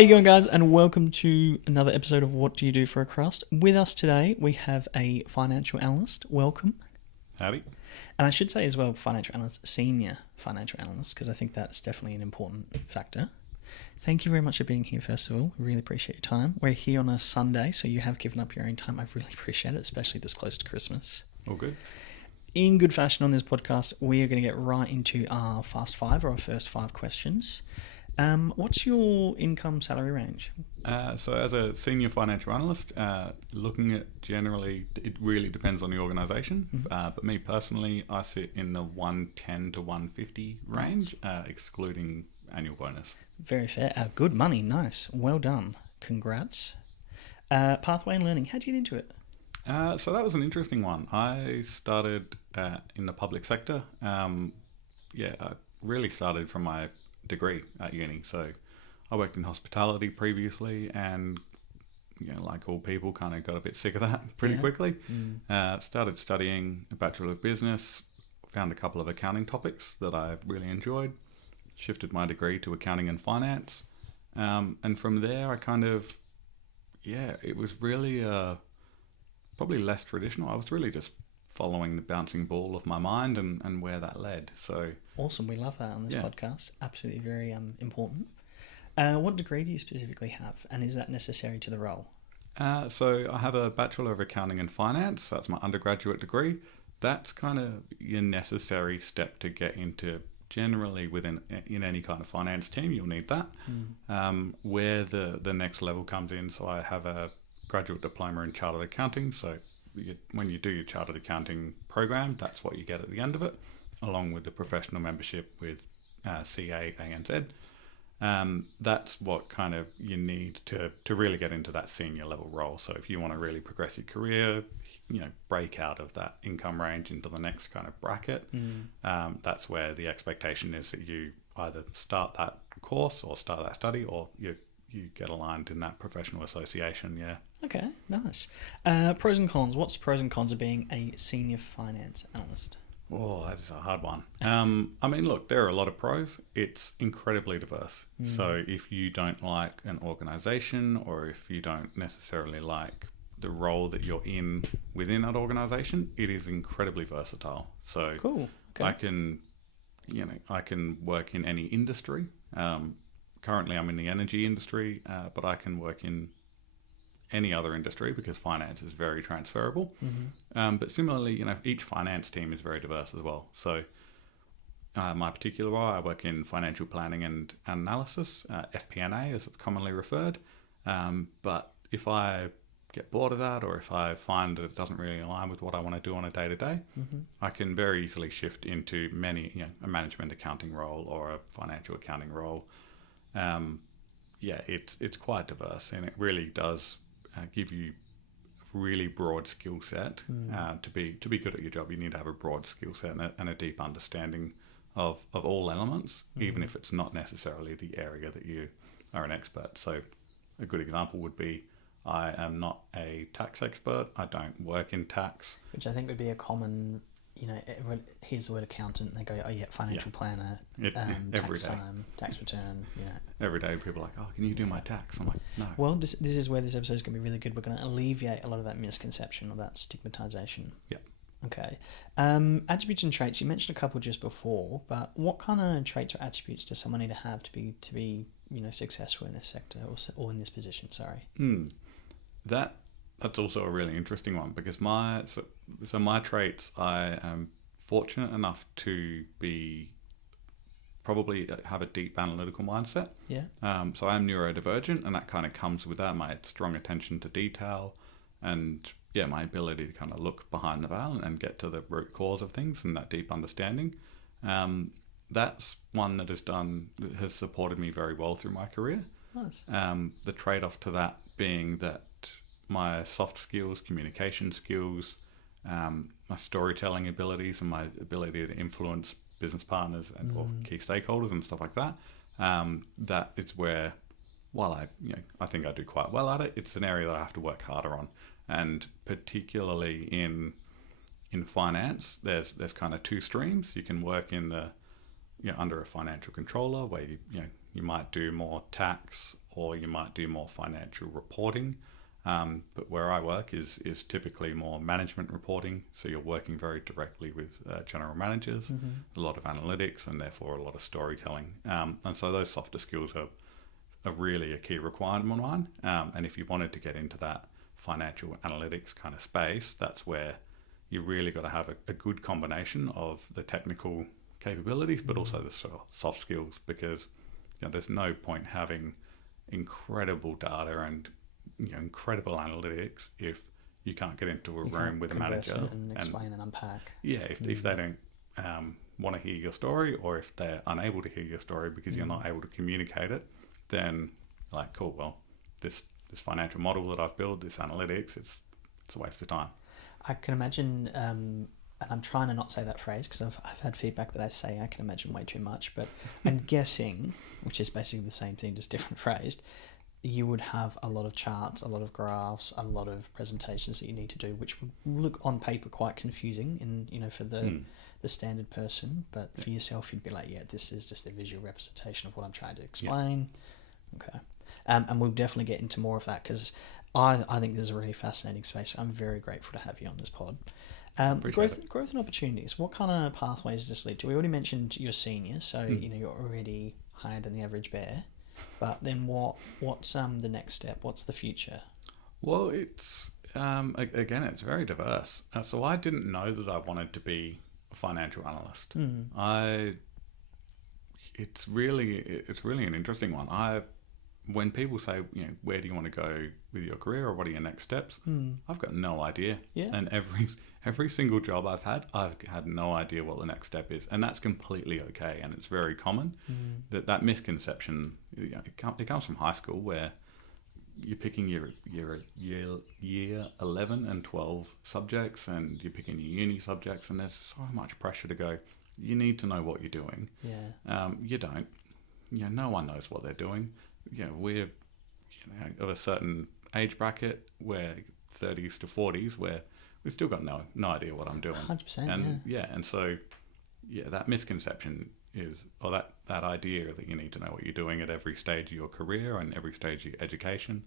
How you going, guys, and welcome to another episode of What Do You Do for a Crust? With us today, we have a financial analyst. Welcome. Howdy. And I should say as well, financial analyst, senior financial analyst, because I think that's definitely an important factor. Thank you very much for being here, first of all. We really appreciate your time. We're here on a Sunday, so you have given up your own time. I really appreciate it, especially this close to Christmas. All good. In good fashion on this podcast, we are going to get right into our Fast Five, or our first 5 questions. What's your income salary range? So as a senior financial analyst, looking at generally, it really depends on the organisation. But me personally, I sit in the 110 to 150 range, excluding annual bonus. Very fair. Good money. Nice. Well done. Congrats. Pathway and learning. How'd you get into it? So that was an interesting one. I started in the public sector. I really started from my degree at uni. So I worked in hospitality previously, and like all people, kind of got a bit sick of that pretty quickly. Started studying a Bachelor of Business, found a couple of accounting topics that I really enjoyed, shifted my degree to accounting and finance, and from there I kind of, it was really probably less traditional. I was really just following the bouncing ball of my mind and where that led. So awesome. We love that on this podcast. Absolutely very important. What degree do you specifically have, and is that necessary to the role? So I have a Bachelor of Accounting and Finance. That's my undergraduate degree. That's kind of your necessary step to get into. Generally in any kind of finance team, you'll need that. Where the next level comes in, so I have a graduate diploma in Chartered Accounting. So when you do your Chartered Accounting program, that's what you get at the end of it, along with the professional membership with CA, ANZ. That's what kind of you need to really get into that senior level role. So if you want to really progress your career, break out of that income range into the next kind of bracket, that's where the expectation is that you either start that course or start that study, or you get aligned in that professional association. Okay, nice. Pros and cons. What's the pros and cons of being a senior finance analyst? Oh, that's a hard one. I mean, look, there are a lot of pros. It's incredibly diverse. So if you don't like an organisation, or if you don't necessarily like the role that you're in within that organisation, it is incredibly versatile. So cool. Okay. I can work in any industry. Currently I'm in the energy industry, but I can work in any other industry because finance is very transferable. But similarly, each finance team is very diverse as well. So my particular role, I work in financial planning and analysis, FP&A as it's commonly referred. But if I get bored of that, or if I find that it doesn't really align with what I want to do on a day-to-day, I can very easily shift into a management accounting role or a financial accounting role. It's quite diverse, and it really does give you a really broad skill set. To be good at your job, you need to have a broad skill set and a deep understanding of all elements, even if it's not necessarily the area that you are an expert. So a good example would be, I am not a tax expert. I don't work in tax. Which I think would be a common, everyone hears the word accountant and they go, oh yeah, financial planner, tax time, tax return. Every day people are like, oh, can you do my tax? I'm like, no. Well, this is where this episode is going to be really good. We're going to alleviate a lot of that misconception or that stigmatization. Yeah. Okay. Attributes and traits. You mentioned a couple just before, but what kind of traits or attributes does someone need to have to be successful in this sector or in this position? Sorry. That's also a really interesting one, because my traits, I am fortunate enough to be probably have a deep analytical mindset. Yeah. So I am neurodivergent, and that kind of comes with that, my strong attention to detail, and my ability to kind of look behind the veil and get to the root cause of things and that deep understanding. That's one that has supported me very well through my career. Nice. The trade-off to that being that my soft skills, communication skills, my storytelling abilities, and my ability to influence business partners and or key stakeholders and stuff like that, that is where, while I think I do quite well at it, it's an area that I have to work harder on. And particularly in finance, there's kind of two streams. You can work in the under a financial controller, where You might do more tax, or you might do more financial reporting. But where I work is typically more management reporting. So you're working very directly with general managers, a lot of analytics, and therefore a lot of storytelling. And so those softer skills are really a key requirement of mine. And if you wanted to get into that financial analytics kind of space, that's where you really got to have a good combination of the technical capabilities, but also the soft skills, because there's no point having incredible data and incredible analytics if you can't get into a room with a manager and explain and unpack. Yeah, if they don't want to hear your story, or if they're unable to hear your story because you're not able to communicate it, then like, cool, well, this financial model that I've built, this analytics, it's a waste of time. I can imagine, and I'm trying to not say that phrase because I've had feedback that I say I can imagine way too much, but I'm guessing, which is basically the same thing, just different phrased, you would have a lot of charts, a lot of graphs, a lot of presentations that you need to do, which would look on paper quite confusing and for the standard person, but for yourself you'd be like, yeah, this is just a visual representation of what I'm trying to explain. Okay. And we'll definitely get into more of that because I think this is a really fascinating space. I'm very grateful to have you on this pod. Growth and opportunities. What kind of pathways does this lead to? We already mentioned you're senior, so you're already higher than the average bear. But then what's the next step? What's the future? Well, it's again, it's very diverse. So I didn't know that I wanted to be a financial analyst. It's really an interesting one. When people say, where do you want to go with your career, or what are your next steps? I've got no idea. Yeah. And every single job I've had no idea what the next step is, and that's completely okay. And it's very common that misconception. It comes from high school, where you're picking your year 11 and 12 subjects, and you're picking your uni subjects, and there's so much pressure to go. You need to know what you're doing. Yeah. You don't. No one knows what they're doing. We're of a certain age bracket, where 30s to 40s, where we've still got no idea what I'm doing. 100%. And and so that misconception is, or that idea that you need to know what you're doing at every stage of your career and every stage of your education,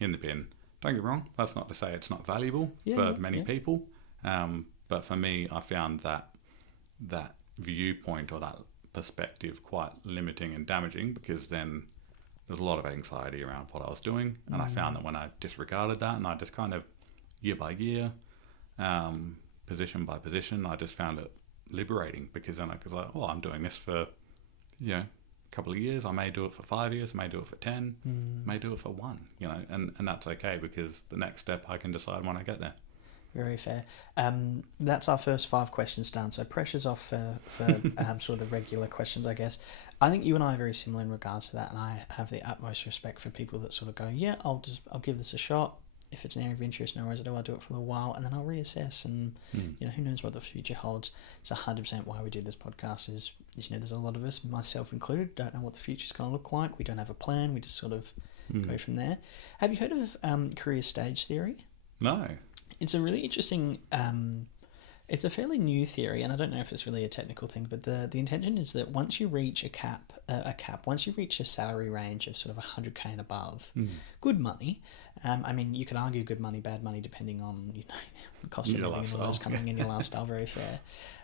in the bin. Don't get me wrong, that's not to say it's not valuable for many people, but for me, I found that viewpoint or that perspective quite limiting and damaging, because then there's a lot of anxiety around what I was doing, and I found that when I disregarded that and I just kind of year by year, position by position, I just found it liberating, because then I was like, I'm doing this for a couple of years. I may do it for 5 years, I may do it for 10, may do it for 1, and that's okay, because the next step I can decide when I get there. Very fair. That's our first 5 questions done. So pressure's off for sort of the regular questions, I guess. I think you and I are very similar in regards to that, and I have the utmost respect for people that sort of go, yeah, I'll give this a shot. If it's an area of interest, no worries at all. I'll do it for a while, and then I'll reassess. And who knows what the future holds. It's 100% why we do this podcast. Is there's a lot of us, myself included, don't know what the future's going to look like. We don't have a plan. We just sort of go from there. Have you heard of career stage theory? No. It's a really interesting, it's a fairly new theory, and I don't know if it's really a technical thing, but the intention is that once you reach once you reach a salary range of sort of 100k and above, good money, you could argue good money, bad money, depending on, the cost of living and all those coming in, your lifestyle, very fair,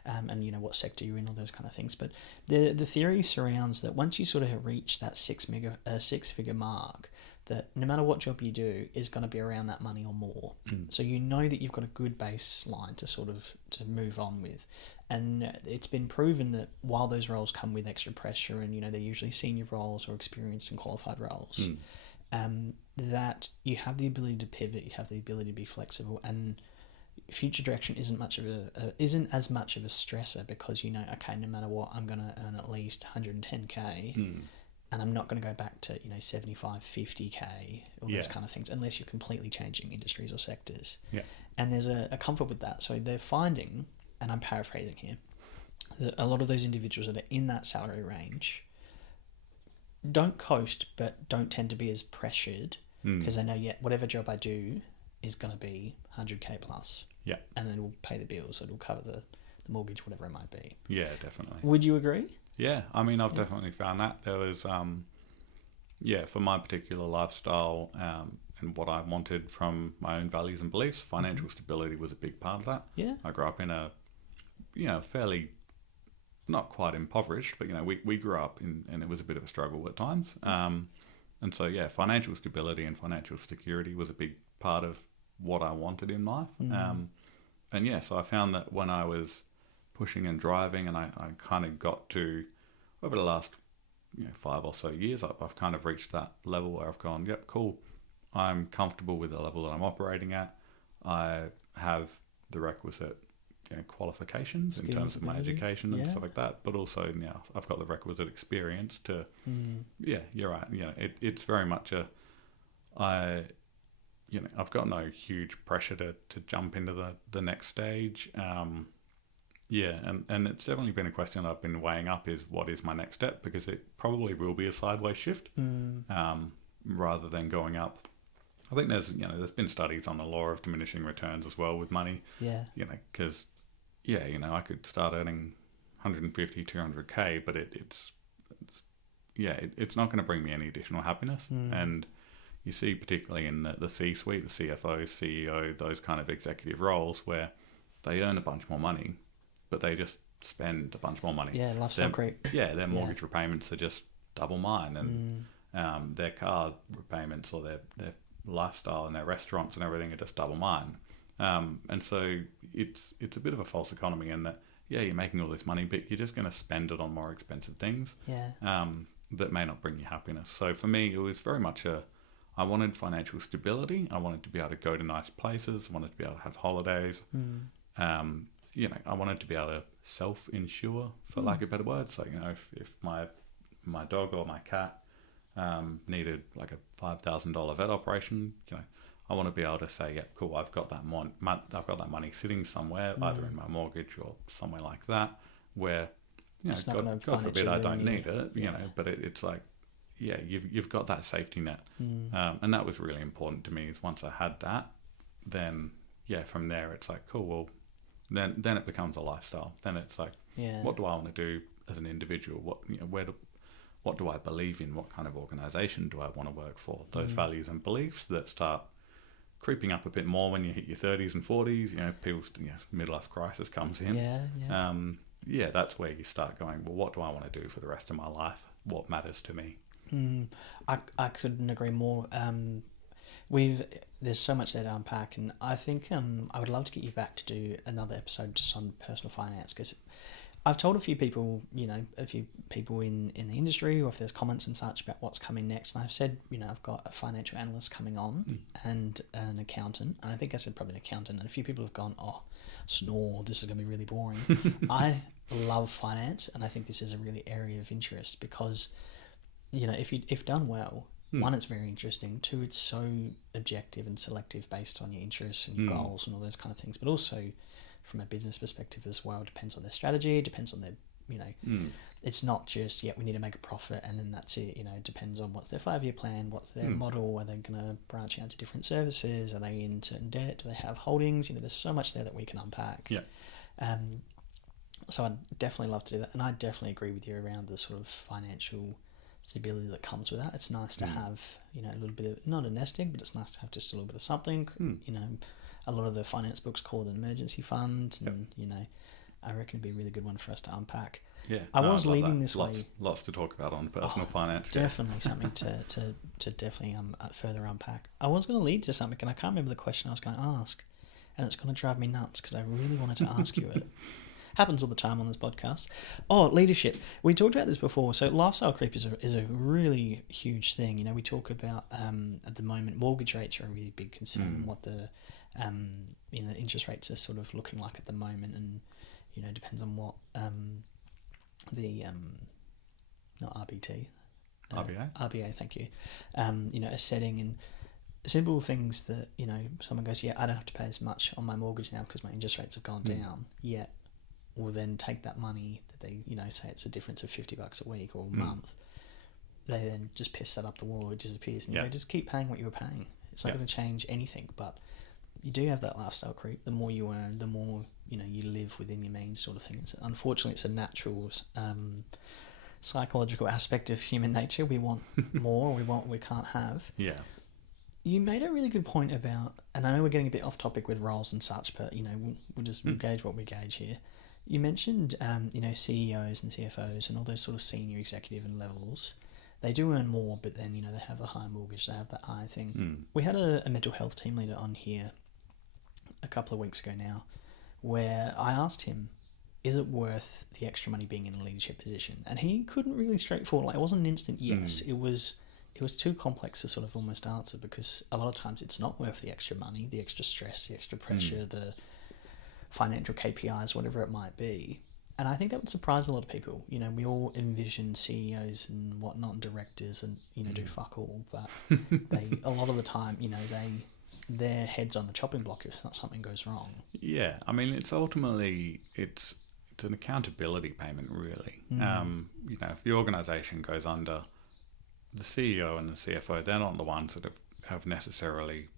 and what sector you're in, all those kind of things. But the theory surrounds that once you sort of reach that six-figure mark, that no matter what job you do is going to be around that money or more. So that you've got a good baseline to move on with. And it's been proven that while those roles come with extra pressure, and they're usually senior roles or experienced and qualified roles, that you have the ability to pivot, you have the ability to be flexible, and future direction isn't as much of a stressor, because okay, no matter what, I'm going to earn at least 110k. And I'm not going to go back to 75, 50k, all those kind of things, unless you're completely changing industries or sectors. Yeah. And there's a comfort with that. So they're finding, and I'm paraphrasing here, that a lot of those individuals that are in that salary range don't coast, but don't tend to be as pressured, because they know, whatever job I do is going to be 100k plus. Yeah. And then it will pay the bills, it'll cover the mortgage, whatever it might be. Yeah, definitely. Would you agree? Yeah, I mean, I've definitely found that. There was, for my particular lifestyle and what I wanted from my own values and beliefs, financial stability was a big part of that. Yeah. I grew up in a, fairly, not quite impoverished, but, we grew up in, and it was a bit of a struggle at times. And so, financial stability and financial security was a big part of what I wanted in life. So I found that when I was pushing and driving, and I kind of got to, over the last 5 or so years, I've kind of reached that level where I've gone, yep, cool, I'm comfortable with the level that I'm operating at. I have the requisite qualifications in terms of my education and stuff like that, but also now I've got the requisite experience to, you're right, it's very much I've got no huge pressure to jump into the next stage. And it's definitely been a question I've been weighing up, is what is my next step, because it probably will be a sideways shift rather than going up. I think there's been studies on the law of diminishing returns as well with money. Yeah. Because I could start earning 150, 200k, but it's not going to bring me any additional happiness. And you see, particularly in the C-suite, the CFO, CEO, those kind of executive roles where they earn a bunch more money, but they just spend a bunch more money. Yeah, lifestyle creep. Yeah, their mortgage repayments are just double mine, and their car repayments or their lifestyle and their restaurants and everything are just double mine. And so it's a bit of a false economy in that, you're making all this money, but you're just going to spend it on more expensive things that may not bring you happiness. So for me, it was very much I wanted financial stability. I wanted to be able to go to nice places. I wanted to be able to have holidays. I wanted to be able to self-insure, for lack of a better word. So, if my dog or my cat needed like a $5,000 vet operation, I want to be able to say, yeah, cool, I've got that money sitting somewhere, either in my mortgage or somewhere like that, where, God forbid I don't need it, but it's like, you've got that safety net. And that was really important to me, is once I had that, then, from there it's like, cool, well, then it becomes a lifestyle. Then it's like, what do I want to do as an individual? What do I believe in? What kind of organisation do I want to work for? Those values and beliefs that start creeping up a bit more when you hit your 30s and 40s. People's midlife crisis comes in. That's where you start going, well, what do I want to do for the rest of my life? What matters to me? I couldn't agree more. There's so much there to unpack, and I think I would love to get you back to do another episode just on personal finance, because I've told a few people in the industry, or if there's comments and such about what's coming next, and I've said, I've got a financial analyst coming on and an accountant, and I think I said probably an accountant, and a few people have gone, oh, snore, this is going to be really boring. I love finance, and I think this is a really area of interest, because if done well, one, it's very interesting. Two, it's so objective and selective based on your interests and your goals and all those kind of things. But also, from a business perspective as well, depends on their strategy, depends on their, it's not just, we need to make a profit and then that's it. It depends on what's their 5-year plan, what's their model, are they going to branch out to different services, are they in certain debt, do they have holdings? There's so much there that we can unpack. So I'd definitely love to do that. And I definitely agree with you around the sort of financial stability that comes with that. It's nice to have, a little bit of, not a nest egg, but it's nice to have just a little bit of something. A lot of the finance books call it an emergency fund, and I reckon it'd be a really good one for us to unpack. I was leading this way. Lots to talk about on personal finance. Definitely something to definitely further unpack. I was going to lead to something, and I can't remember the question I was going to ask, and it's going to drive me nuts because I really wanted to ask you it. Happens all the time on this podcast. Oh, leadership. We talked about this before. So lifestyle creep is a really huge thing. We talk about at the moment mortgage rates are a really big concern, and what the interest rates are sort of looking like at the moment, and depends on what not RBT, RBA, thank you, a setting, and simple things that someone goes, I don't have to pay as much on my mortgage now because my interest rates have gone down, yet will then take that money that they say it's a difference of $50 a week or a month, they then just piss that up the wall, it disappears, and they just keep paying what you were paying. It's not going to change anything, but you do have that lifestyle creep. The more you earn, the more you live within your means, sort of thing. Unfortunately, it's a natural psychological aspect of human nature. We want more, we want what we can't have. Yeah. You made a really good point about, and I know we're getting a bit off topic with roles and such, but we'll just gauge what we gauge here. You mentioned CEOs and CFOs and all those sort of senior executive and levels. They do earn more, but then they have the high mortgage, they have that high thing. We had a mental health team leader on here a couple of weeks ago now, where I asked him, is it worth the extra money being in a leadership position? And he couldn't really straightforward. Like, it wasn't an instant yes. It was too complex to sort of almost answer, because a lot of times it's not worth the extra money, the extra stress, the extra pressure, the financial KPIs, whatever it might be. And I think that would surprise a lot of people. We all envision CEOs and whatnot, and directors, and do fuck all, but they a lot of the time, their head's on the chopping block if something goes wrong. Yeah, I mean, it's ultimately it's an accountability payment, really. If the organisation goes under, the CEO and the CFO, they're not the ones that have necessarily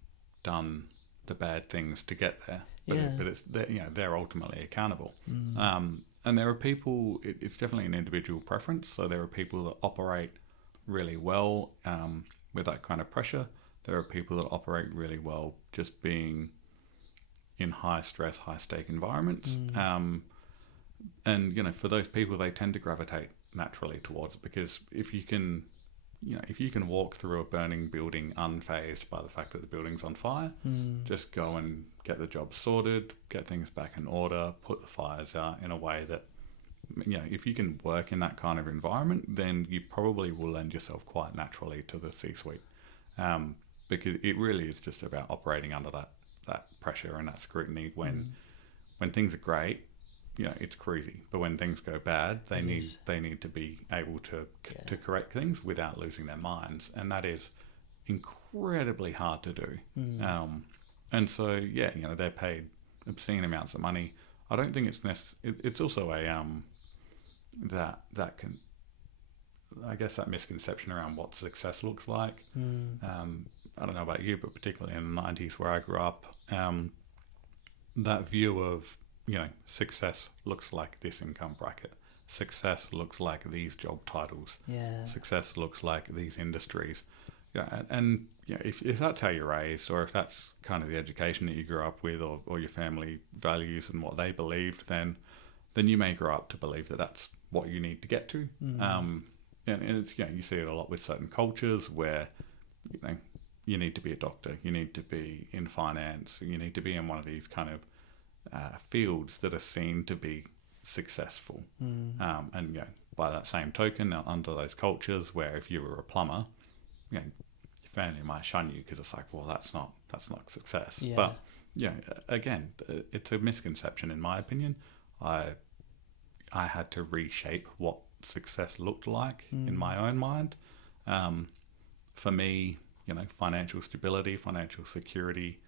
done the bad things to get there, but it's they're ultimately accountable. And there are people. It's definitely an individual preference. So there are people that operate really well with that kind of pressure. There are people that operate really well just being in high stress, high stake environments. And for those people, they tend to gravitate naturally towards it, because if you can walk through a burning building unfazed by the fact that the building's on fire, just go and get the job sorted, get things back in order, put the fires out in a way that, if you can work in that kind of environment, then you probably will lend yourself quite naturally to the C-suite. Because it really is just about operating under that pressure and that scrutiny. When things are great, it's crazy. But when things go bad, they need to be able to correct things without losing their minds, and that is incredibly hard to do. And so they're paid obscene amounts of money. I don't think it's it's also a that can, I guess, that misconception around what success looks like. I don't know about you, but particularly in the 90s where I grew up, that view of success looks like this income bracket. Success looks like these job titles. Yeah. Success looks like these industries. And if that's how you're raised, or if that's kind of the education that you grew up with, or your family values and what they believed, then you may grow up to believe that that's what you need to get to. And it's you see it a lot with certain cultures where you need to be a doctor, you need to be in finance, you need to be in one of these kind of fields that are seen to be successful. And by that same token, under those cultures where if you were a plumber, your family might shun you because it's like, well, that's not success. Yeah. But again, it's a misconception in my opinion. I had to reshape what success looked like in my own mind. For me, financial stability, financial security,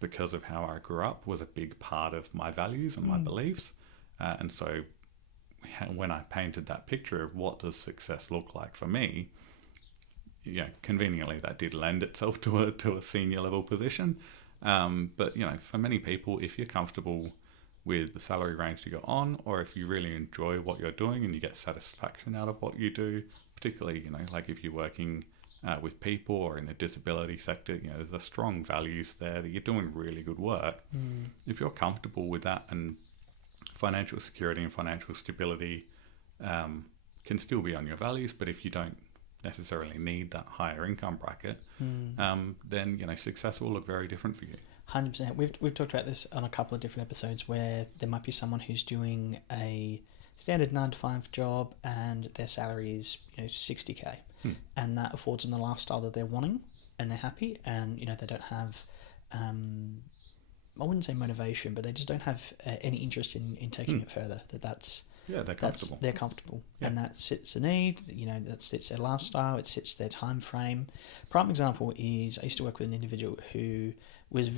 because of how I grew up, was a big part of my values and my beliefs. And so when I painted that picture of what does success look like for me, conveniently that did lend itself to a senior level position. But for many people, if you're comfortable with the salary range to go on, or if you really enjoy what you're doing and you get satisfaction out of what you do, particularly like if you're working with people or in the disability sector, there's a strong values there that you're doing really good work. If you're comfortable with that, and financial security and financial stability can still be on your values, but if you don't necessarily need that higher income bracket, then success will look very different for you. 100%. We've talked about this on a couple of different episodes, where there might be someone who's doing a standard 9-to-5 job and their salary is $60K, and that affords them the lifestyle that they're wanting, and they're happy, and they don't have I wouldn't say motivation, but they just don't have any interest in taking it further. They're comfortable. They're comfortable, and that sits a need. That sits their lifestyle. It sits their time frame. Prime example is, I used to work with an individual who was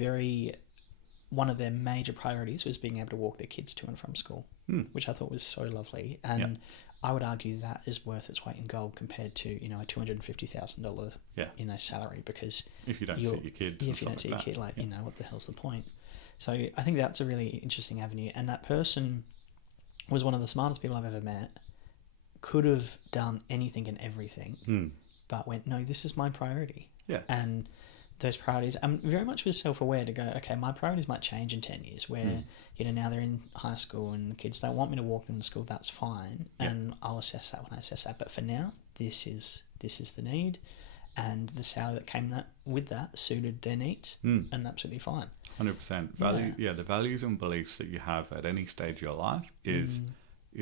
one of their major priorities was being able to walk their kids to and from school, which I thought was so lovely. And I would argue that is worth its weight in gold compared to a $250,000 salary, because if you don't see your kids, if you don't see your kid, what the hell's the point? So I think that's a really interesting avenue, and that person was one of the smartest people I've ever met, could have done anything and everything, Mm. but went, no, this is my priority. Yeah. And those priorities, I'm very much self-aware to go, okay, my priorities might change in 10 years where, now they're in high school and the kids don't want me to walk them to school, that's fine. Yeah. And I'll assess that when I assess that. But for now, this is the need, and the salary that came with that suited their needs, and absolutely fine. 100%. The values and beliefs that you have at any stage of your life is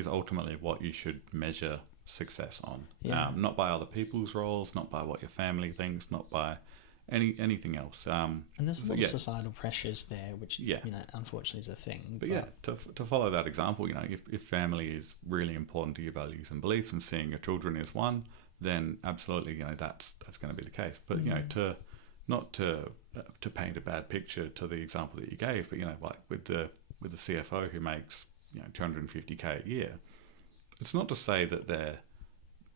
ultimately what you should measure success on. Yeah. Not by other people's roles, not by what your family thinks, not by anything else. And there's a lot of societal pressures there, which unfortunately is a thing. But to follow that example, if family is really important to your values and beliefs, and seeing your children as one, then absolutely, that's going to be the case. But to paint a bad picture to the example that you gave, but like with the CFO who makes $250K a year, it's not to say that they're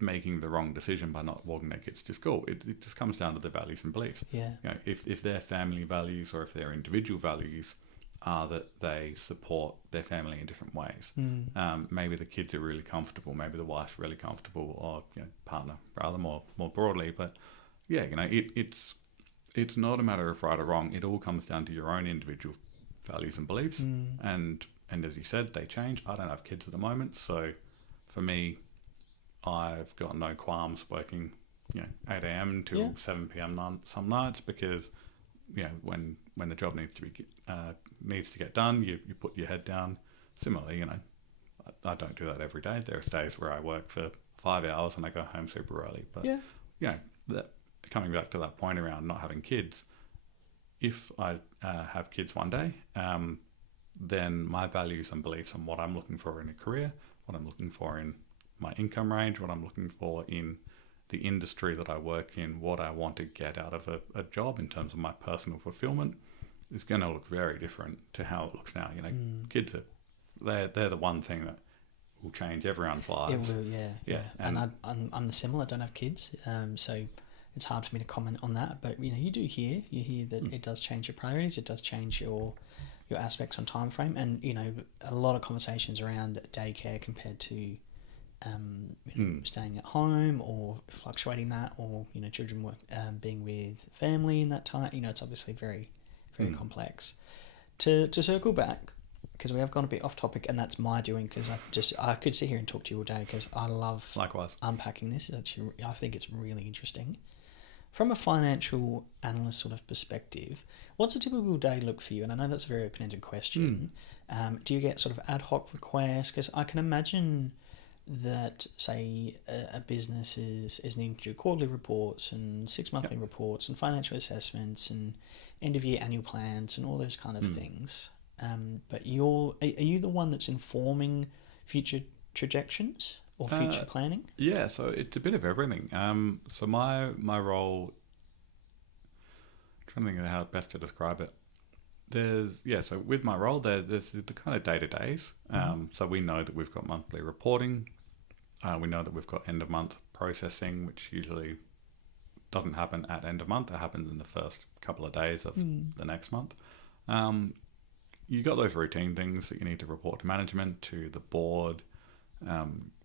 making the wrong decision by not walking their kids to school. It just comes down to the values and beliefs. Yeah. If their family values or if their individual values are that they support their family in different ways. Maybe the kids are really comfortable, maybe the wife's really comfortable, or partner rather more broadly. But it's not a matter of right or wrong. It all comes down to your own individual values and beliefs. And as you said, they change. I don't have kids at the moment, so for me, I've got no qualms working 8 a.m. till 7 p.m. some nights, because when the job needs to get done, you put your head down. Similarly, I don't do that every day. There are days where I work for 5 hours and I go home super early. But coming back to that point around not having kids, if I have kids one day, then my values and beliefs on what I'm looking for in a career, what I'm looking for in my income range, what I'm looking for in the industry that I work in, what I want to get out of a job in terms of my personal fulfillment, is going to look very different to how it looks now. Kids they're the one thing that will change everyone's lives. It will, yeah. And I'm similar. I don't have kids, so it's hard for me to comment on that. But you hear that it does change your priorities. It does change your aspects on time frame, and a lot of conversations around daycare compared to staying at home, or fluctuating that, or children being with family in that time. It's obviously very, very complex. To circle back, because we have gone a bit off topic, and that's my doing, because I could sit here and talk to you all day, because I love likewise unpacking this. Actually, I think it's really interesting. From a financial analyst sort of perspective, what's a typical day look for you? And I know that's a very open-ended question. Do you get sort of ad hoc requests? Because I can imagine that, say, a business is needing to do quarterly reports and 6 monthly reports and financial assessments and end-of-year annual plans and all those kind of things. But are you the one that's informing future trajections or future planning? Yeah, so it's a bit of everything. So my role, I'm trying to think of how best to describe it. So with my role, there's the kind of day-to-days. So we know that we've got monthly reporting. We know that we've got end-of-month processing, which usually doesn't happen at end of month. It happens in the first couple of days of the next month. You got those routine things that you need to report to management, to the board,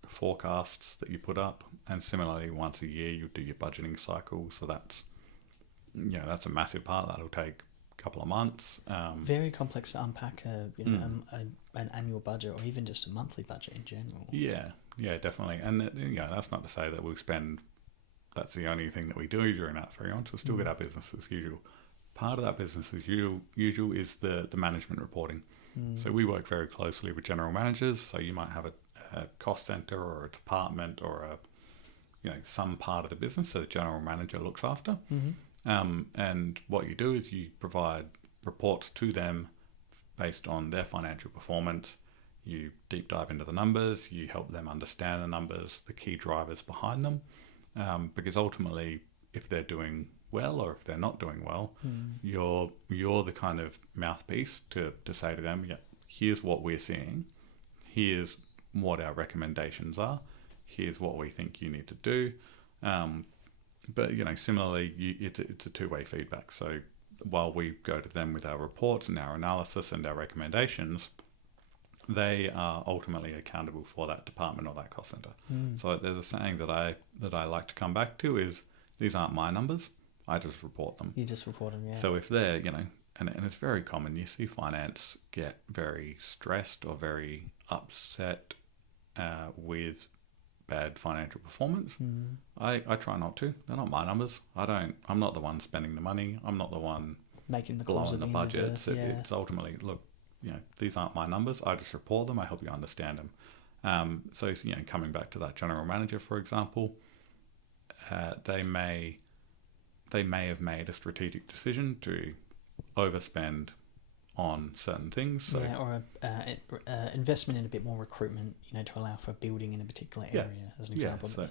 forecasts that you put up, and similarly once a year you do your budgeting cycle. So that's a massive part. That'll take a couple of months. Very complex to unpack an annual budget, or even just a monthly budget in general. Yeah, definitely. And that's not to say that that's the only thing that we do during that 3 months. We'll still get our business as usual. Part of that business as usual is the management reporting. So we work very closely with general managers. So you might have a cost center or a department or some part of the business that the general manager looks after. And what you do is you provide reports to them based on their financial performance. You deep dive into the numbers. You help them understand the numbers, the key drivers behind them. Because ultimately, if they're doing well or if they're not doing well, you're the kind of mouthpiece to say to them, here's what we're seeing. Here's what our recommendations are. Here's what we think you need to do. But similarly, it's a two-way feedback. So while we go to them with our reports and our analysis and our recommendations, they are ultimately accountable for that department or that cost center. So there's a saying that I like to come back to is, these aren't my numbers, I just report them. You just report them, yeah. So if they're, and it's very common, you see finance get very stressed or very upset with bad financial performance. I try not to. They're not my numbers. I'm not the one spending the money. I'm not the one making the calls blowing the at budgets. end of the, It's ultimately, look, these aren't my numbers. I just report them. I help you understand them. So coming back to that general manager, for example, they may have made a strategic decision to overspend on certain things. So, or investment in a bit more recruitment, to allow for building in a particular area, as an example. so,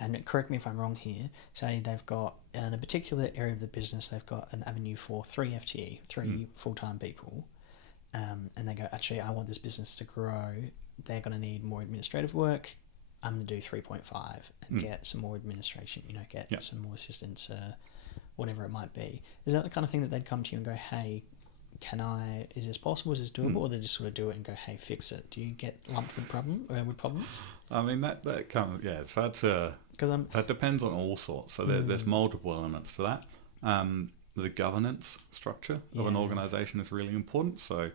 and correct me if I'm wrong here, say they've got, in a particular area of the business, they've got an avenue for 3 FTE, 3 full-time people, and they go, actually, I want this business to grow. They're going to need more administrative work. I'm going to do 3.5 and get some more administration, get some more assistance, whatever it might be. Is that the kind of thing that they'd come to you and go, hey, is this possible? Is this doable? Or they just sort of do it and go, hey, fix it? Do you get lumped with problems? I mean, that comes, so that depends on all sorts. So there's multiple elements to that. The governance structure of an organisation is really important. So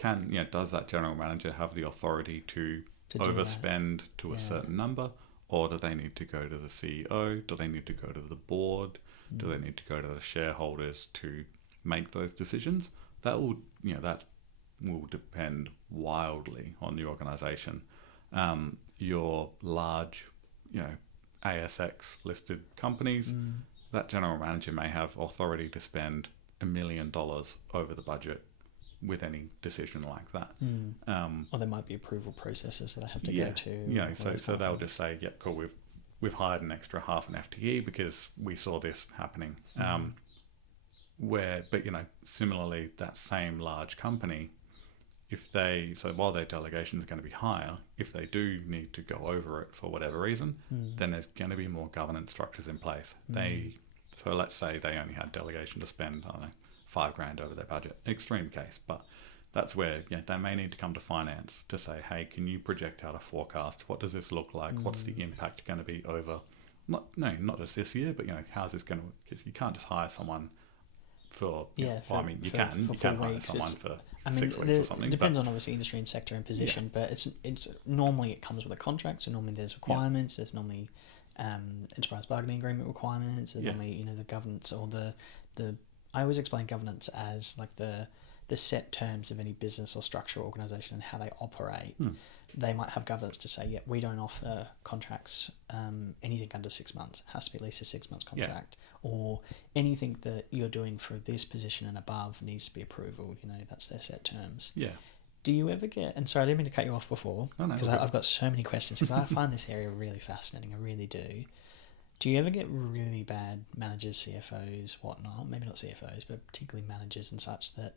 does that general manager have the authority to overspend to a certain number? Or do they need to go to the CEO? Do they need to go to the board? Do they need to go to the shareholders to make those decisions? That will depend wildly on the organisation. Your large, ASX listed companies, that general manager may have authority to spend $1 million over the budget with any decision like that. Or there might be approval processes that they have to go to. So they'll just say, yeah, cool, we've hired an extra half an FTE because we saw this happening. Similarly, that same large company, while their delegation is going to be higher, if they do need to go over it for whatever reason, then there's going to be more governance structures in place. So let's say they only had delegation to spend, I don't know, $5,000 over their budget, extreme case, but that's where they may need to come to finance to say, hey, can you project out a forecast? What does this look like? What's the impact going to be over, not just this year, but how's this going to, because you can't just hire someone for, you can hire someone for 6 weeks or something. It depends on obviously industry and sector and position, but it's normally it comes with a contract, so normally there's requirements, there's normally enterprise bargaining agreement requirements, there's normally, the governance or the I always explain governance as like the set terms of any business or structure or organisation and how they operate. They might have governance to say, we don't offer contracts, anything under 6 months. It has to be at least a 6 months contract. Or anything that you're doing for this position and above needs to be approval. That's their set terms. Yeah. Do you ever get, and sorry, I didn't mean to cut you off before, because I've got so many questions, because I find this area really fascinating, I really do. Do you ever get really bad managers, CFOs, whatnot, maybe not CFOs, but particularly managers and such, that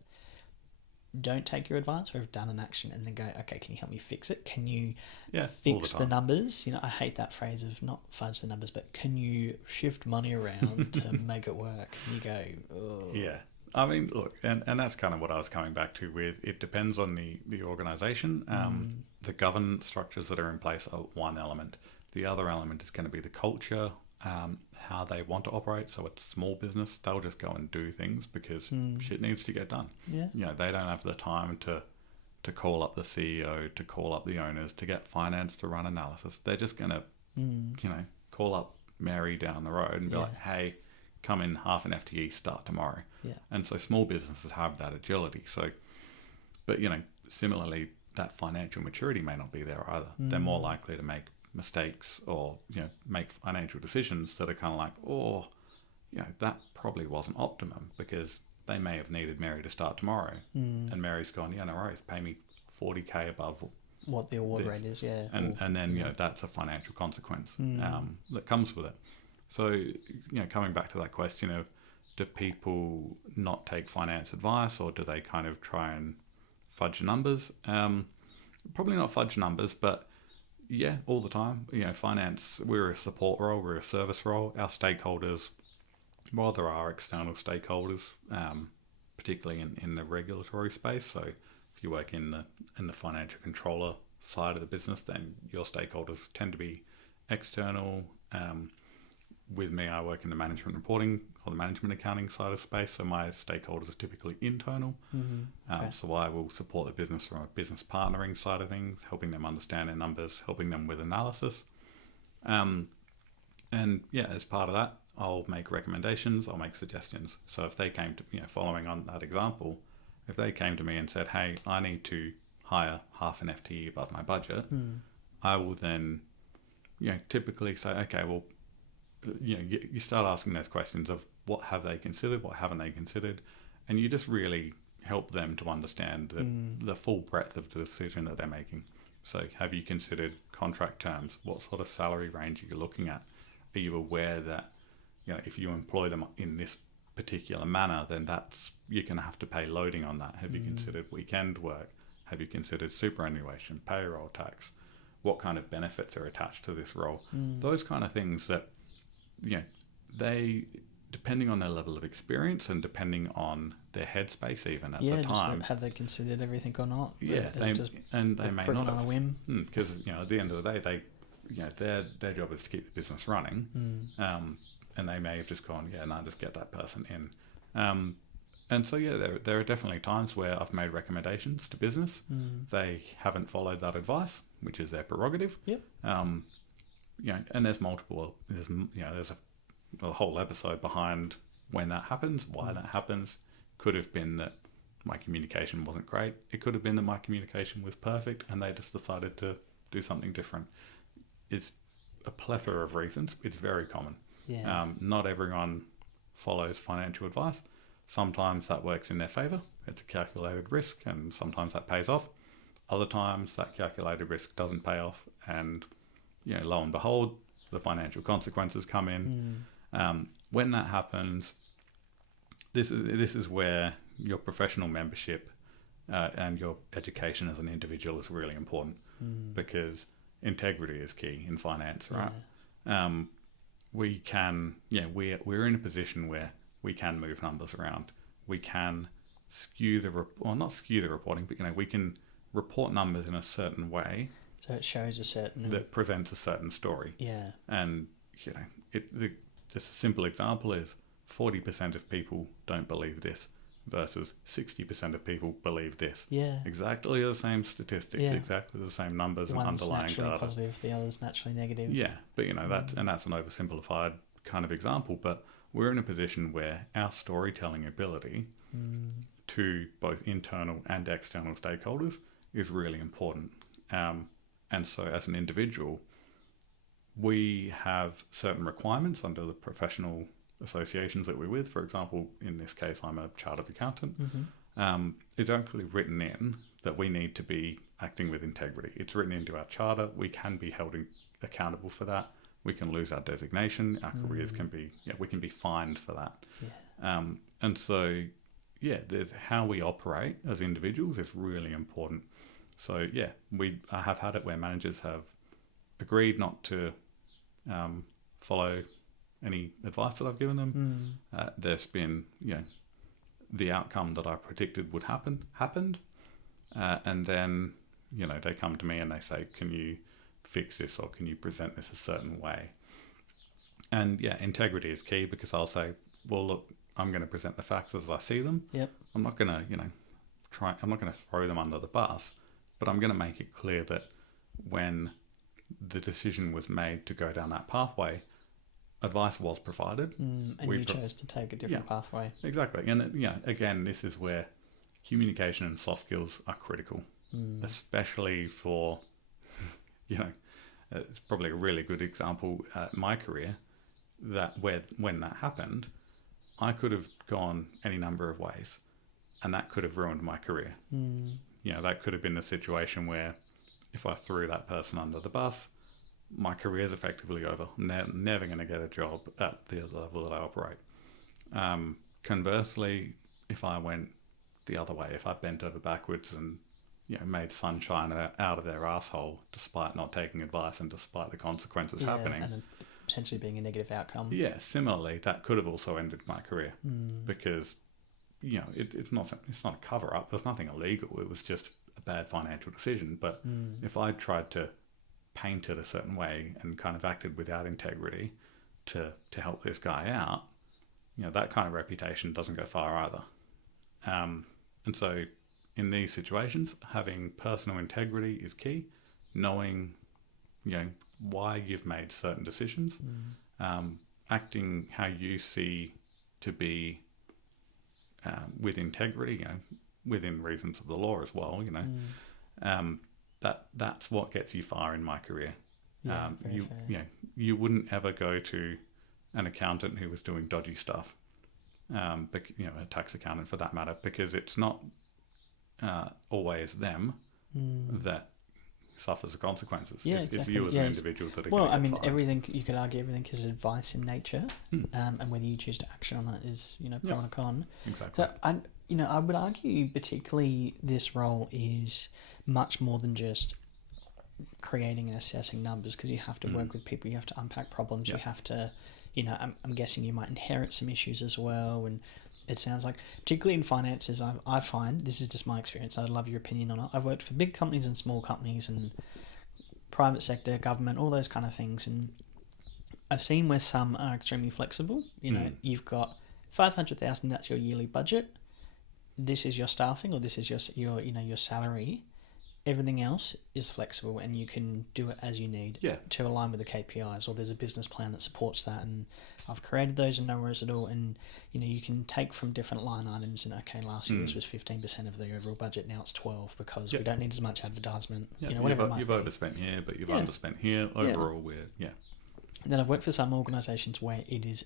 don't take your advice or have done an action and then go, okay, can you help me fix it? Can you fix the numbers? I hate that phrase of not fudge the numbers, but can you shift money around to make it work? And you go, oh. Yeah. I mean, look, and that's kind of what I was coming back to with, it depends on the organisation. The governance structures that are in place are one element. The other element is going to be the culture, how they want to operate. So it's small business, they'll just go and do things because shit needs to get done. Yeah. They don't have the time to call up the CEO, to call up the owners, to get finance to run analysis. They're just going to, call up Mary down the road and be like, hey, come in, half an FTE, start tomorrow. Yeah. And so small businesses have that agility. So, but, similarly, that financial maturity may not be there either. They're more likely to make mistakes or make financial decisions that are kind of like, that probably wasn't optimum, because they may have needed Mary to start tomorrow, and Mary's gone, no worries, pay me $40,000 above what the award rate is, and then that's a financial consequence that comes with it. So coming back to that question of, do people not take finance advice, or do they kind of try and fudge numbers? Probably not fudge numbers, but all the time. Finance, we're a support role, we're a service role. Our stakeholders, while there are external stakeholders, particularly in the regulatory space, so if you work in the financial controller side of the business, then your stakeholders tend to be external. With me, I work in the management reporting or the management accounting side of space, so my stakeholders are typically internal. Okay. So I will support the business from a business partnering side of things, helping them understand their numbers, helping them with analysis. And yeah, as part of that, I'll make recommendations, I'll make suggestions. So if they came to, following on that example, if they came to me and said, hey, I need to hire half an FTE above my budget, I will then, typically say, okay, well, you start asking those questions of what have they considered, what haven't they considered, and you just really help them to understand the full breadth of the decision that they're making. So have you considered contract terms? What sort of salary range are you looking at? Are you aware that, if you employ them in this particular manner, then you're going to have to pay loading on that? Have you considered weekend work? Have you considered superannuation, payroll tax? What kind of benefits are attached to this role? Those kind of things that, they, depending on their level of experience and depending on their headspace even at the time. Have they considered everything or not? Yeah, they may not have. On a whim? Because, at the end of the day, their job is to keep the business running. And they may have just gone, just get that person in. And so, there are definitely times where I've made recommendations to business. They haven't followed that advice, which is their prerogative. Yep. And there's a whole episode behind when that happens, why that happens. Could have been that my communication wasn't great. It could have been that my communication was perfect and they just decided to do something different. It's a plethora of reasons. It's very common. Yeah. Not everyone follows financial advice. Sometimes that works in their favour. It's a calculated risk and sometimes that pays off. Other times that calculated risk doesn't pay off and, lo and behold, the financial consequences come in. When that happens, this is where your professional membership and your get as an individual is really important because integrity is key in finance, right? We can, we're in a position where we can move numbers around. We can not skew the reporting, but we can report numbers in a certain way. So it shows a certain that presents a certain story. Yeah. And just a simple example is 40% of people don't believe this versus 60% of people believe this. Yeah. Exactly the same statistics, exactly the same numbers and underlying data. One's naturally positive, the other's naturally negative. Yeah, but that's an oversimplified kind of example, but we're in a position where our storytelling ability to both internal and external stakeholders is really important. And so as an individual, we have certain requirements under the professional associations that we're with. For example, in this case, I'm a chartered accountant. It's actually written in that we need to be acting with integrity. It's written into our charter. We can be held accountable for that. We can lose our designation. Our careers can be, we can be fined for that. Yeah. And so, there's how we operate as individuals is really important. So I have had it where managers have agreed not to follow any advice that I've given them. There's been, the outcome that I predicted would happened. And then, they come to me and they say, can you fix this or can you present this a certain way? And integrity is key because I'll say, well, look, I'm going to present the facts as I see them. Yep. I'm not going to, I'm not going to throw them under the bus, but I'm going to make it clear that when the decision was made to go down that pathway, advice was provided. And you chose to take a different pathway. Exactly. And again, this is where communication and soft skills are critical, especially for, it's probably a really good example at my career that when that happened, I could have gone any number of ways and that could have ruined my career. That could have been a situation where if I threw that person under the bus, my career is effectively over. I'm never going to get a job at the level that I operate. Conversely, if I went the other way, if I bent over backwards and made sunshine out of their asshole despite not taking advice and despite the consequences happening, and potentially being a negative outcome. Similarly, that could have also ended my career because it's not a cover up. There's nothing illegal. It was just a bad financial decision. But if I tried to paint it a certain way and kind of acted without integrity to help this guy out, that kind of reputation doesn't go far either. And so in these situations, having personal integrity is key. Knowing, why you've made certain decisions, acting how you see to be with integrity, within reasons of the law as well. That's what gets you far in my career. You wouldn't ever go to an accountant who was doing dodgy stuff, a tax accountant for that matter, because it's not always them that suffers the consequences. Yeah, it's exactly. you as an individual that are Well, going to get fired. everything, you could argue everything is advice in nature, and whether you choose to action on it is, pro and con. Exactly. So I would argue particularly this role is much more than just creating and assessing numbers, because you have to work with people, you have to unpack problems, you have to, I'm guessing you might inherit some issues as well, and it sounds like, particularly in finances, I find, this is just my experience, I'd love your opinion on it. I've worked for big companies and small companies and private sector, government, all those kind of things, and I've seen where some are extremely flexible. You've got 500,000, that's your yearly budget. This is your staffing, or this is your salary. Everything else is flexible, and you can do it as you need to align with the KPIs, or there's a business plan that supports that, and I've created those and no worries at all. And you can take from different line items, and last year this was 15% of the overall budget, now it's 12 because we don't need as much advertisement. Whatever you've overspent here, but you've underspent here. Overall, And then I've worked for some organisations where it is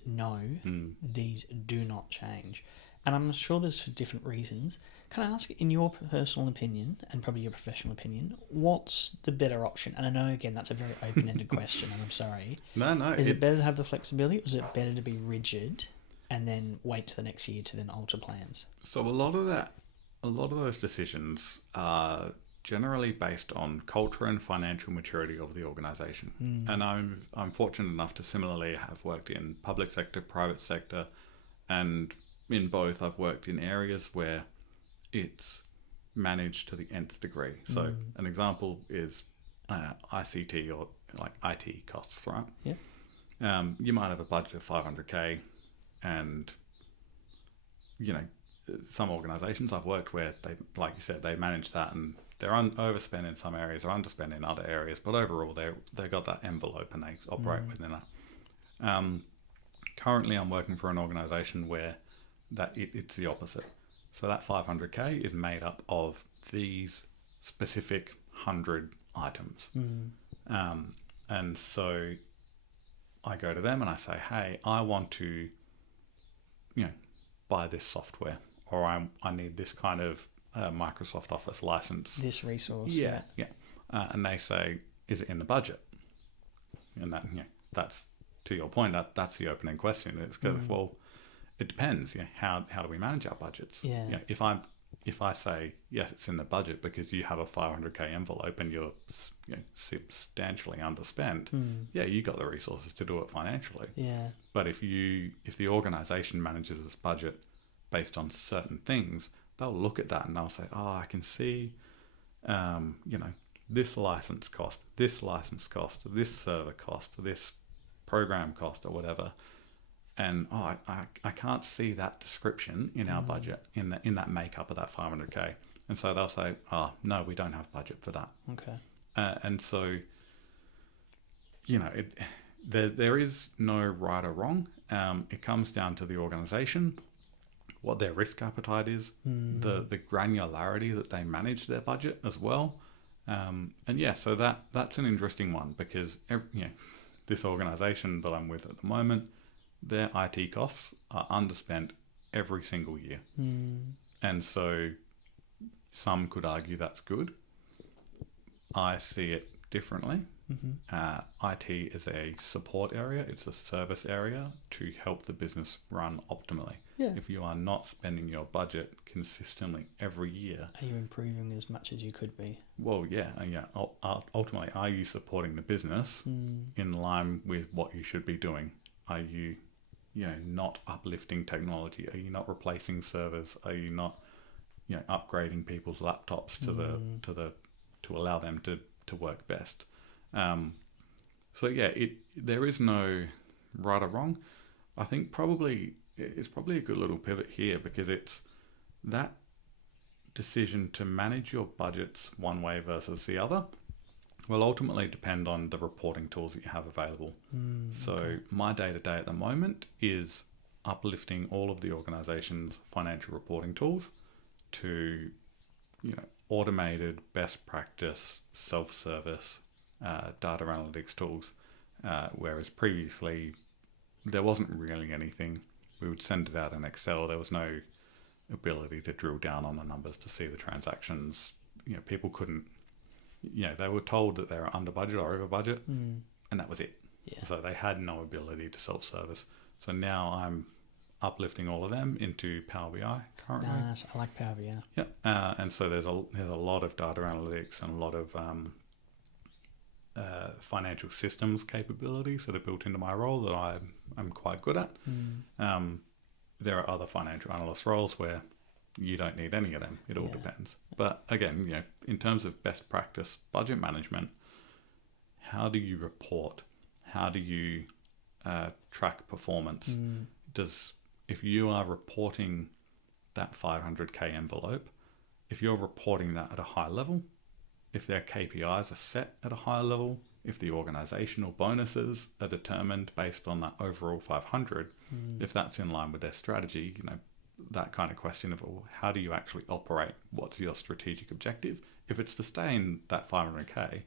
these do not change, and I'm sure there's for different reasons. Can I ask, in your personal opinion, and probably your professional opinion, what's the better option? And I know, again, that's a very open-ended question, and I'm sorry. No. Is it better to have the flexibility, or is it better to be rigid and then wait to the next year to then alter plans? So a lot of those decisions are generally based on culture and financial maturity of the organisation. And I'm fortunate enough to similarly have worked in public sector, private sector, and in both I've worked in areas where it's managed to the nth degree. So an example is ICT, or like IT costs, right? Yeah. You might have a budget of 500k, and some organisations I've worked where they, like you said, they manage that, and they're overspend in some areas or underspend in other areas, but overall they got that envelope and they operate within that. Currently, I'm working for an organisation where it's the opposite. So that 500k is made up of these specific 100 items. And so I go to them and I say, hey, I want to, buy this software, or I need this kind of Microsoft Office license. This resource. Yeah. And they say, is it in the budget? And that's, to your point, that's the opening question. It's well, it depends. How do we manage our budgets? If I say yes, it's in the budget because you have a 500k envelope and you're substantially underspent, you got the resources to do it financially. But if the organisation manages its budget based on certain things, they'll look at that and they'll say, oh, I can see, this license cost, this server cost, this program cost, or whatever. And I can't see that description in our budget, in that makeup of that 500k. And so they'll say, oh, no, we don't have budget for that. Okay. And so, there is no right or wrong. It comes down to the organisation, what their risk appetite is, the granularity that they manage their budget as well. So that's an interesting one, because this organisation that I'm with at the moment, their IT costs are underspent every single year. And so some could argue that's good. I see it differently. IT is a support area. It's a service area to help the business run optimally. If you are not spending your budget consistently every year, are you improving as much as you could be? Well, ultimately, are you supporting the business in line with what you should be doing? Are you not uplifting technology? Are you not replacing servers? Are you not upgrading people's laptops to allow them to work best? So yeah, there is no right or wrong. I think it's probably a good little pivot here, because it's that decision to manage your budgets one way versus the other will ultimately depend on the reporting tools that you have available. So my day-to-day at the moment is uplifting all of the organization's financial reporting tools to automated, best practice, self-service data analytics tools, whereas previously there wasn't really anything. We would send it out in Excel. There was no ability to drill down on the numbers to see the transactions. People couldn't, they were told that they were under budget or over budget, and that was it. Yeah. So they had no ability to self-service. So now I'm uplifting all of them into Power BI currently. Nice. I like Power BI. Yeah. And so there's a lot of data analytics and a lot of financial systems capabilities that are built into my role that I'm quite good at. There are other financial analyst roles where you don't need any of them. It all depends. But again, in terms of best practice budget management, how do you report? How do you track performance? If you are reporting that 500k envelope, if you're reporting that at a high level, if their KPIs are set at a higher level, if the organizational bonuses are determined based on that overall 500, if that's in line with their strategy, that kind of question of, well, how do you actually operate? What's your strategic objective? If it's to stay in that 500k,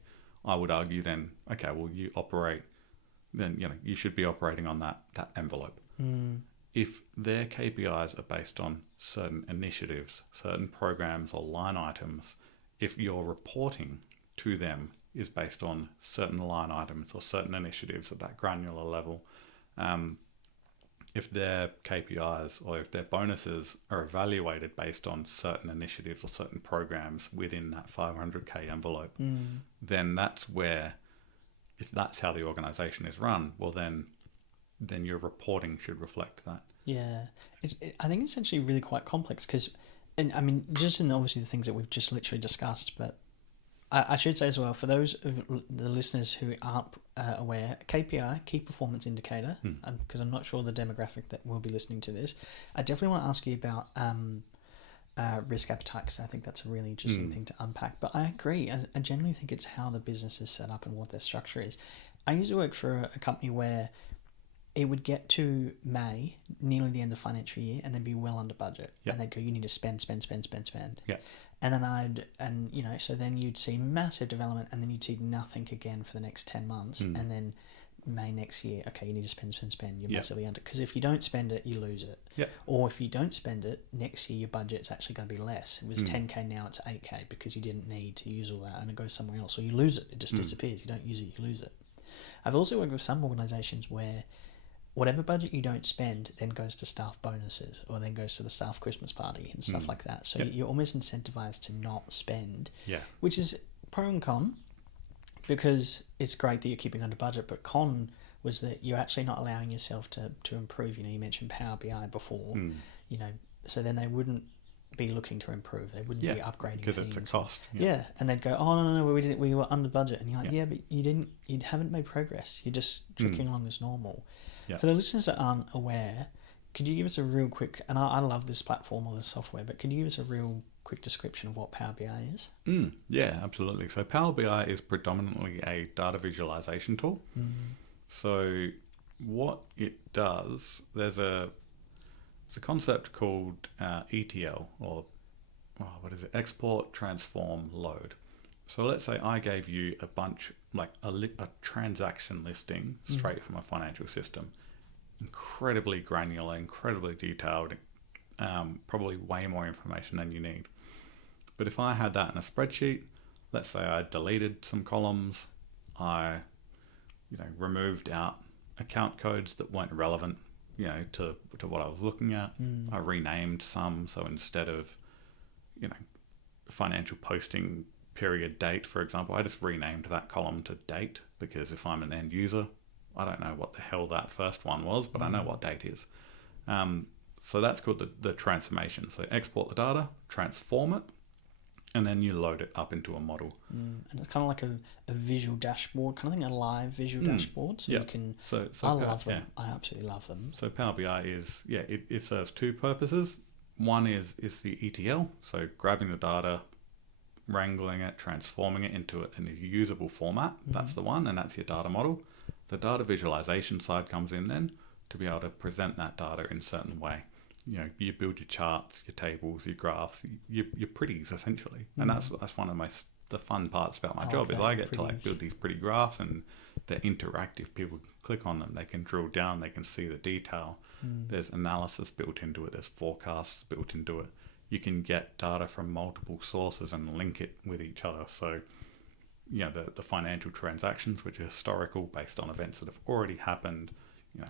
I would argue then, okay, well, you should be operating on that envelope. If their KPIs are based on certain initiatives, certain programs or line items, if your reporting to them is based on certain line items or certain initiatives at that granular level, if their KPIs or if their bonuses are evaluated based on certain initiatives or certain programs within that 500k envelope, then that's where, if that's how the organization is run, well then your reporting should reflect that. Yeah, I think it's actually really quite complex because, and I mean, just in obviously the things that we've just literally discussed, but I should say as well, for those of the listeners who aren't aware, KPI, key performance indicator, because I'm not sure the demographic that will be listening to this, I definitely want to ask you about risk appetite, because I think that's a really interesting thing to unpack. But I agree. I generally think it's how the business is set up and what their structure is. I used to work for a company where it would get to May, nearly the end of financial year, and then be well under budget. Yep. And they'd go, you need to spend. Yeah. And then so then you'd see massive development, and then you'd see nothing again for the next 10 months. And then May next year, okay, you need to spend. You're massively under. Because if you don't spend it, you lose it. Yep. Or if you don't spend it, next year your budget's actually going to be less. It was 10k, now it's 8k because you didn't need to use all that, and it goes somewhere else. Or you lose it. It just disappears. You don't use it, you lose it. I've also worked with some organisations where whatever budget you don't spend then goes to staff bonuses, or then goes to the staff Christmas party and stuff like that. So you're almost incentivized to not spend, which is pro and con, because it's great that you're keeping under budget, but con was that you're actually not allowing yourself to improve. You mentioned Power BI before, so then they wouldn't be looking to improve. They wouldn't be upgrading because things. it's a cost. And they'd go, oh no, we were under budget, and you're like, but you haven't made progress. You're just tricking along as normal. Yeah. For the listeners that aren't aware, could you give us a real quick, and I love this platform or this software, but could you give us a real quick description of what Power BI is? Yeah, absolutely. So Power BI is predominantly a data visualization tool. So what it does, there's a concept called ETL, or what is it? Export, transform, load. So let's say I gave you a bunch, like a transaction listing straight from a financial system. Incredibly granular, incredibly detailed, probably way more information than you need. But if I had that in a spreadsheet, let's say I deleted some columns, I removed out account codes that weren't relevant, to what I was looking at. I renamed some, so instead of, financial posting period date, for example, I just renamed that column to date, because if I'm an end user, I don't know what the hell that first one was, but I know what date is. So that's called the transformation. So export the data, transform it, and then you load it up into a model. And it's kind of like a visual dashboard, kind of thing, a live visual dashboard. So you can. So I love them. Yeah. I absolutely love them. So Power BI is it serves two purposes. One is the ETL, so grabbing the data, wrangling it, transforming it into a usable format. That's the one, and that's your data model. The data visualization side comes in then to be able to present that data in a certain way. You build your charts, your tables, your graphs, your pretties essentially, and that's one of the fun parts about my job is I get to build these pretty graphs, and they're interactive. People can click on them, they can drill down, they can see the detail. There's analysis built into it, there's forecasts built into it. You can get data from multiple sources and link it with each other. So, the financial transactions, which are historical based on events that have already happened.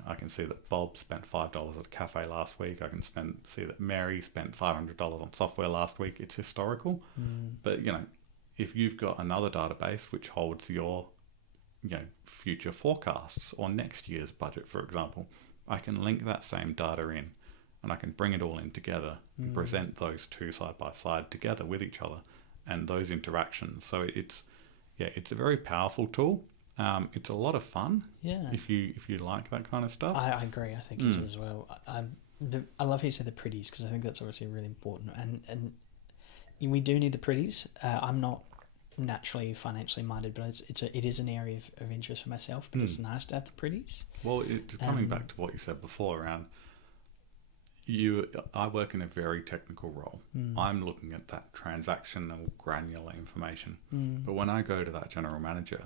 I can see that Bob spent $5 at a cafe last week. I can see that Mary spent $500 on software last week. It's historical. But, if you've got another database which holds your, future forecasts or next year's budget, for example, I can link that same data in and I can bring it all in together and present those two side by side together with each other and those interactions. So it's a very powerful tool. It's a lot of fun. Yeah. If you like that kind of stuff. I agree. I think it is as well. I love how you say the pretties, because I think that's obviously really important. And we do need the pretties. I'm not naturally financially minded, but it is an area of interest for myself. But it's nice to have the pretties. Well, coming back to what you said before around I work in a very technical role. I'm looking at that transactional granular information. But when I go to that general manager,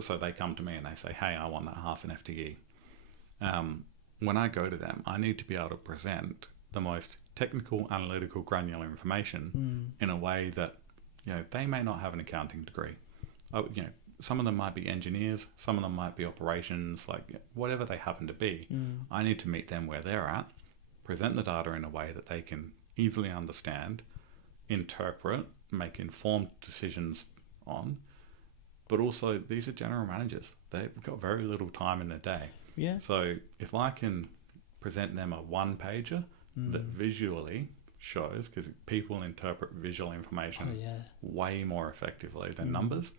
so they come to me and they say, hey, I want that half an FTE. When I go to them, I need to be able to present the most technical, analytical, granular information in a way that, they may not have an accounting degree. Some of them might be engineers, some of them might be operations, like whatever they happen to be. I need to meet them where they're at, present the data in a way that they can easily understand, interpret, make informed decisions on. But also, these are general managers. They've got very little time in their day. Yeah. So if I can present them a one-pager that visually shows, because people interpret visual information way more effectively than numbers.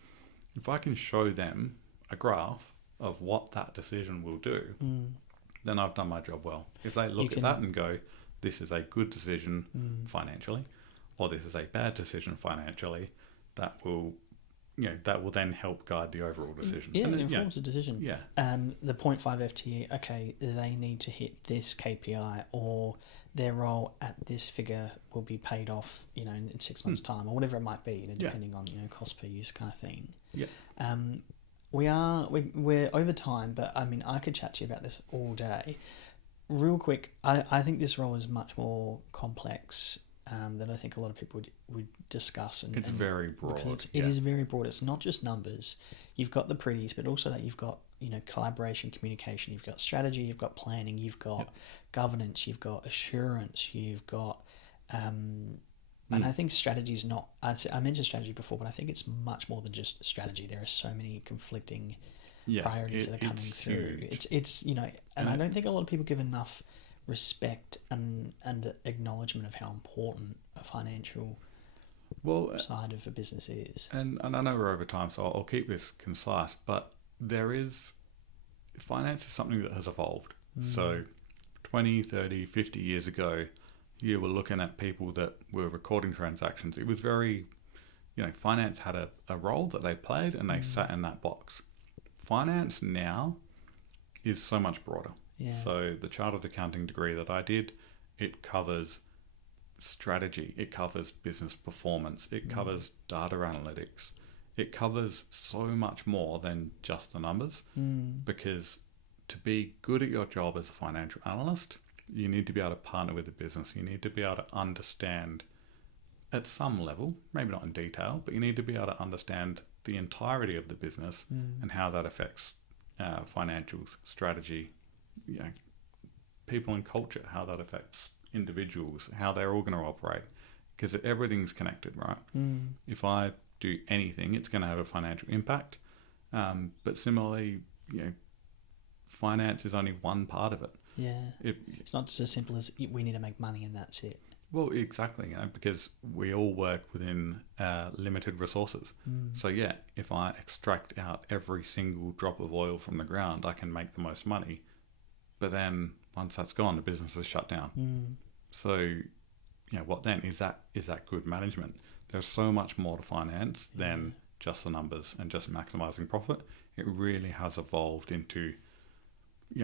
If I can show them a graph of what that decision will do, then I've done my job well. If they look at that and go, this is a good decision financially, or this is a bad decision financially, that will then help guide the overall decision. Yeah, it informs the decision. Yeah. The 0.5 FTE, okay, they need to hit this KPI, or their role at this figure will be paid off, in 6 months' time, or whatever it might be, depending on, cost per use kind of thing. Yeah. We're over time, but I could chat to you about this all day. Real quick, I think this role is much more complex that I think a lot of people would discuss. It's very broad. It is very broad. It's not just numbers. You've got the pretties, but also that you've got collaboration, communication. You've got strategy. You've got planning. You've got governance. You've got assurance. You've got and I think strategy is not. I mentioned strategy before, but I think it's much more than just strategy. There are so many conflicting priorities that are coming through. Huge. It's and I don't think a lot of people give enough respect and acknowledgement of how important a financial side of a business is. And I know we're over time, so I'll keep this concise, but finance is something that has evolved. So 20, 30, 50 years ago, you were looking at people that were recording transactions. It was very, finance had a role that they played and they sat in that box. Finance now is so much broader. Yeah. So the chartered accounting degree that I did, it covers strategy, it covers business performance, it covers data analytics, it covers so much more than just the numbers. Because to be good at your job as a financial analyst, you need to be able to partner with the business. You need to be able to understand at some level, maybe not in detail, but you need to be able to understand the entirety of the business and how that affects financials, strategy, people and culture, how that affects individuals, how they're all going to operate, because everything's connected, right? If I do anything, it's going to have a financial impact. But similarly, finance is only one part of it. Yeah. It's not just as simple as we need to make money and that's it. Well, exactly, because we all work within limited resources. So yeah, if I extract out every single drop of oil from the ground, I can make the most money. But then once that's gone, the business is shut down. So, what then? Is that good management? There's so much more to finance than just the numbers and just maximizing profit. It really has evolved into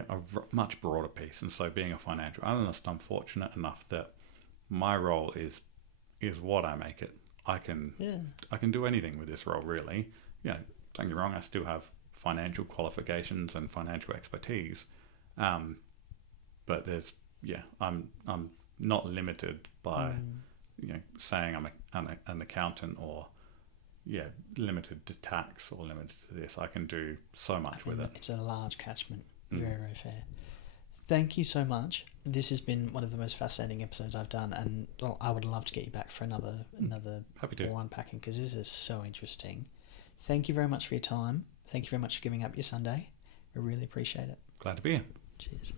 a much broader piece. And so being a financial analyst, I'm fortunate enough that my role is what I make it. I can do anything with this role, really. Don't get me wrong, I still have financial qualifications and financial expertise, but there's I'm not limited by saying I'm an accountant, or limited to tax or limited to this. I can do so much with it. It's a large catchment. Very, very fair. Thank you so much. This has been one of the most fascinating episodes I've done, and I would love to get you back for another more unpacking, because this is so interesting. Thank you very much for your time. Thank you very much for giving up your Sunday. We really appreciate it. Glad to be here. Cheers.